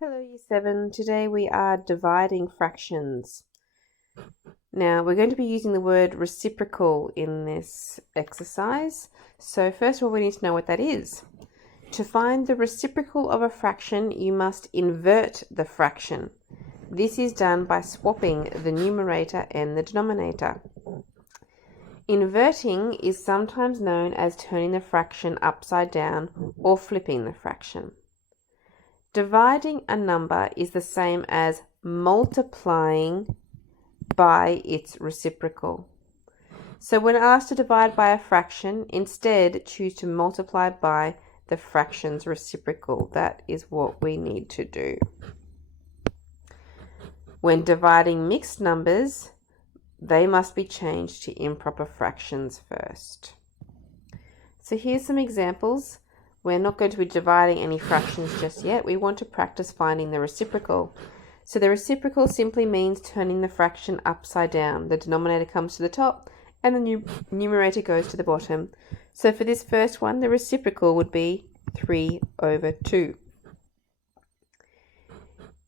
Hello, Year 7. Today we are dividing fractions. Now we're going to be using the word reciprocal in this exercise. So first of all, we need to know what that is. To find the reciprocal of a fraction, you must invert the fraction. This is done by swapping the numerator and the denominator. Inverting is sometimes known as turning the fraction upside down or flipping the fraction. Dividing a number is the same as multiplying by its reciprocal. So when asked to divide by a fraction, instead choose to multiply by the fraction's reciprocal. That is what we need to do. When dividing mixed numbers, they must be changed to improper fractions first. So here's some examples. We're not going to be dividing any fractions just yet. We want to practice finding the reciprocal. So the reciprocal simply means turning the fraction upside down. The denominator comes to the top and the numerator goes to the bottom. So for this first one, the reciprocal would be 3/2.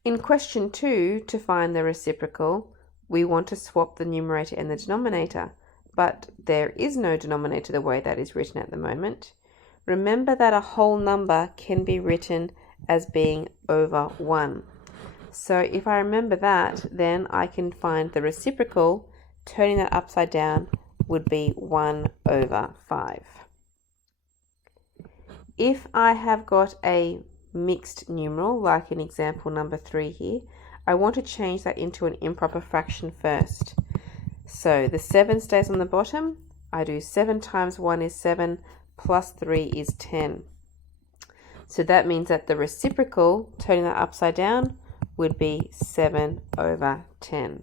In question 2, to find the reciprocal, we want to swap the numerator and the denominator, but there is no denominator the way that is written at the moment. Remember that a whole number can be written as being over 1. So if I remember that, then I can find the reciprocal. Turning that upside down would be 1/5. If I have got a mixed numeral, like in example number 3 here, I want to change that into an improper fraction first. So the 7 stays on the bottom. I do 7 times 1 is 7, plus 3 is 10. So that means that the reciprocal, turning that upside down, would be 7/10.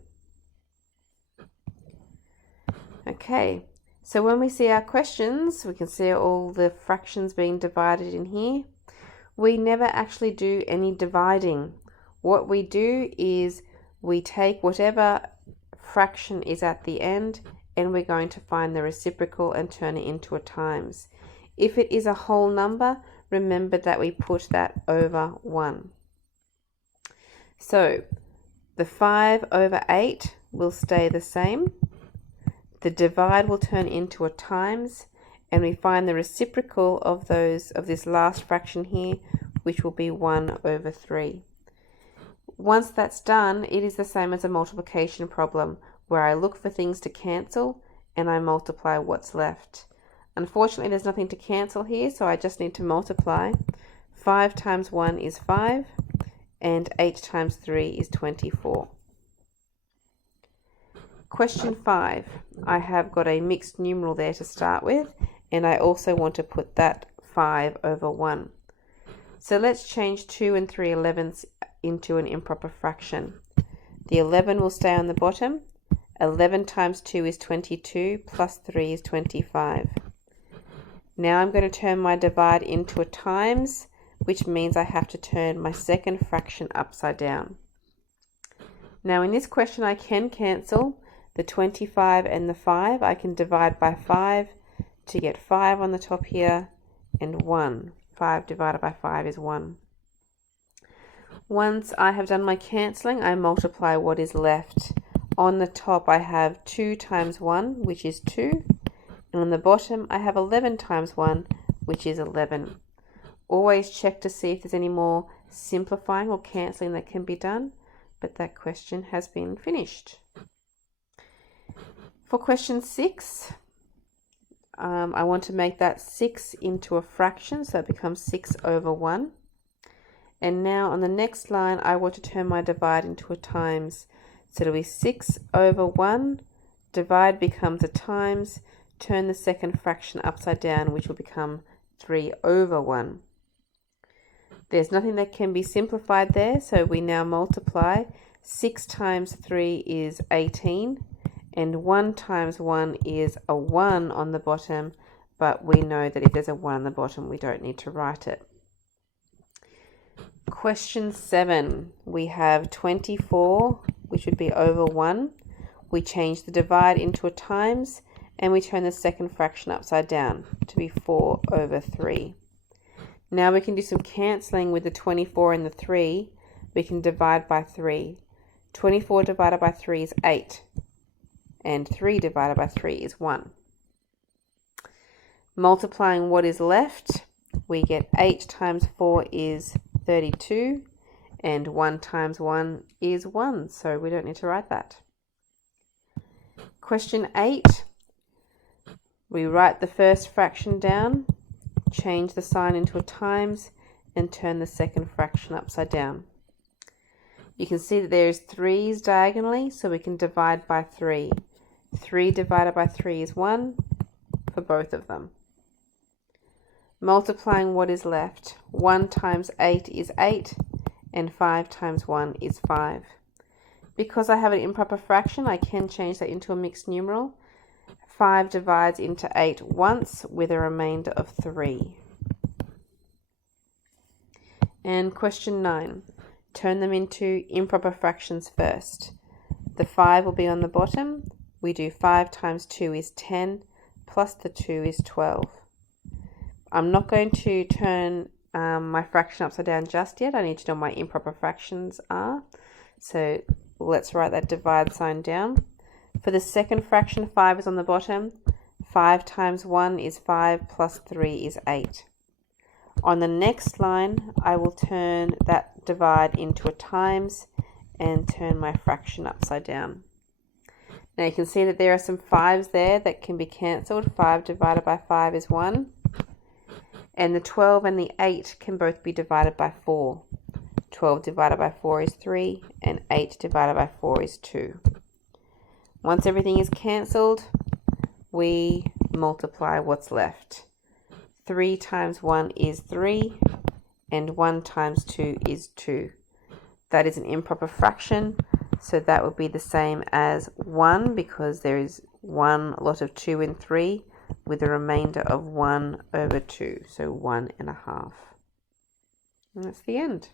Okay, so when we see our questions, we can see all the fractions being divided in here. We never actually do any dividing. What we do is we take whatever fraction is at the end and we're going to find the reciprocal and turn it into a times. If it is a whole number, remember that we put that over 1. So the 5/8 will stay the same. The divide will turn into a times, and we find the reciprocal of this last fraction here, which will be 1/3. Once that's done, it is the same as a multiplication problem, where I look for things to cancel and I multiply what's left. Unfortunately, there's nothing to cancel here, so I just need to multiply. 5 times 1 is 5, and 8 times 3 is 24. Question 5. I have got a mixed numeral there to start with, and I also want to put that 5/1. So let's change 2 and 3/11ths into an improper fraction. The 11 will stay on the bottom. 11 times 2 is 22, plus 3 is 25. Now I'm going to turn my divide into a times, which means I have to turn my second fraction upside down. Now in this question I can cancel the 25 and the 5. I can divide by 5 to get 5 on the top here and 1. 5 divided by 5 is 1. Once I have done my cancelling, I multiply what is left. On the top I have 2 times 1, which is 2. And on the bottom I have 11 times 1, which is 11. Always check to see if there's any more simplifying or cancelling that can be done, but that question has been finished. For question 6, I want to make that 6 into a fraction, so it becomes 6/1. And now on the next line, I want to turn my divide into a times. So it'll be 6/1, divide becomes a times, turn the second fraction upside down, which will become 3/1. There's nothing that can be simplified there, so we now multiply. 6 times 3 is 18, and 1 times 1 is a 1 on the bottom, but we know that if there's a 1 on the bottom, we don't need to write it. Question 7, we have 24, which would be over 1. We change the divide into a times, and we turn the second fraction upside down to be 4/3. Now we can do some cancelling with the 24 and the 3. we can divide by 3. 24 divided by 3 is 8. And 3 divided by 3 is 1. Multiplying what is left, we get 8 times 4 is 32. And 1 times 1 is 1. So we don't need to write that. Question 8. We write the first fraction down, change the sign into a times, and turn the second fraction upside down. You can see that there's 3's diagonally, so we can divide by 3. 3 divided by 3 is 1 for both of them. Multiplying what is left, 1 times 8 is 8, and 5 times 1 is 5. Because I have an improper fraction, I can change that into a mixed numeral. 5 divides into 8 once with a remainder of 3. And question 9. Turn them into improper fractions first. The 5 will be on the bottom. We do 5 times 2 is 10, plus the 2 is 12. I'm not going to turn my fraction upside down just yet. I need to know what my improper fractions are. So let's write that divide sign down. For the second fraction, 5 is on the bottom. 5 times 1 is 5, plus 3 is 8. On the next line, I will turn that divide into a times and turn my fraction upside down. Now you can see that there are some 5's there that can be cancelled. 5 divided by 5 is 1. And the 12 and the 8 can both be divided by 4. 12 divided by 4 is 3, and 8 divided by 4 is 2. Once everything is cancelled, we multiply what's left. 3 times 1 is 3, and 1 times 2 is 2. That is an improper fraction, so that would be the same as 1 because there is one lot of 2 and 3 with a remainder of 1 over 2, so 1 1/2. And that's the end.